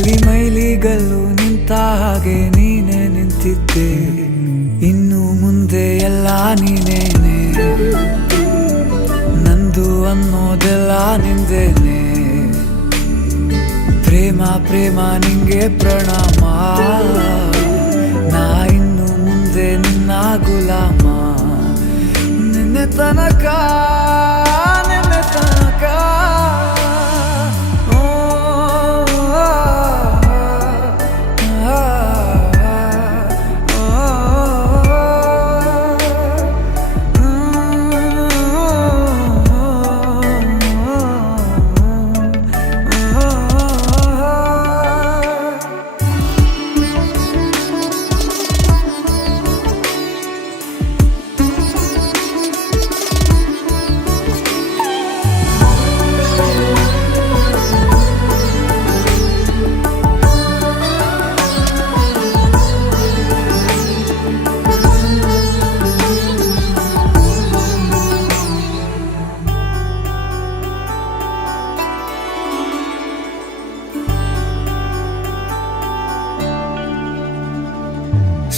Mile ಮೈಲಿಗಲ್ಲು ನಿಂತ ಹಾಗೆ ನೀನೆ ನಿಂತಿದ್ದೆ, ಇನ್ನು ಮುಂದೆ ಎಲ್ಲ ನೀನೇನೆ, ನಂದು ಅನ್ನೋದೆಲ್ಲ ನಿಂದೇನೆ. ಪ್ರೇಮ ಪ್ರೇಮ ನಿಂಗೆ ಪ್ರಣಾಮ, ನಾ ಇನ್ನು ಮುಂದೆ ನಿನ್ನ ಗುಲಾಮ. ನಿನ್ನೆ ತನಕ ನಿನ್ನೆ ತನಕ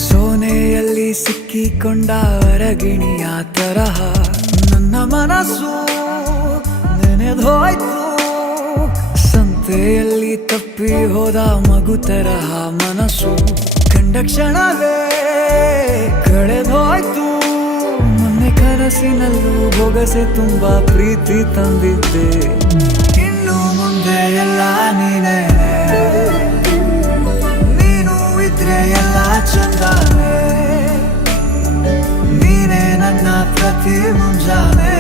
ಸೋನೆಯಲ್ಲಿ ಸಿಕ್ಕಿಕೊಂಡ ಅರಗಿಣಿಯ ತರಹ ನನ್ನ ಮನಸ್ಸು ನೆನೆದೋಯ್ತು. ಸಂತೆಯಲ್ಲಿ ತಪ್ಪಿ ಹೋದ ಮಗು ತರಹ ಮನಸ್ಸು ಕಂಡ ಕ್ಷಣವೇ ಕಳೆದೋಯ್ತು. ಮೊನ್ನೆ ಕನಸಿನಲ್ಲೂ ಬೊಗಸೆ ತುಂಬಾ ಪ್ರೀತಿ ತಂದಿದ್ದೆ, ಇನ್ನು ಮುಂದೆ ಎಲ್ಲ ನೀನೇ, ನೀನು ಇದ್ರೆ ಎಲ್ಲ ಚಂದಾನೆ, ನೀನೇ ನನ್ನ ಪ್ರತಿ ಮುಂಜಾನೆ.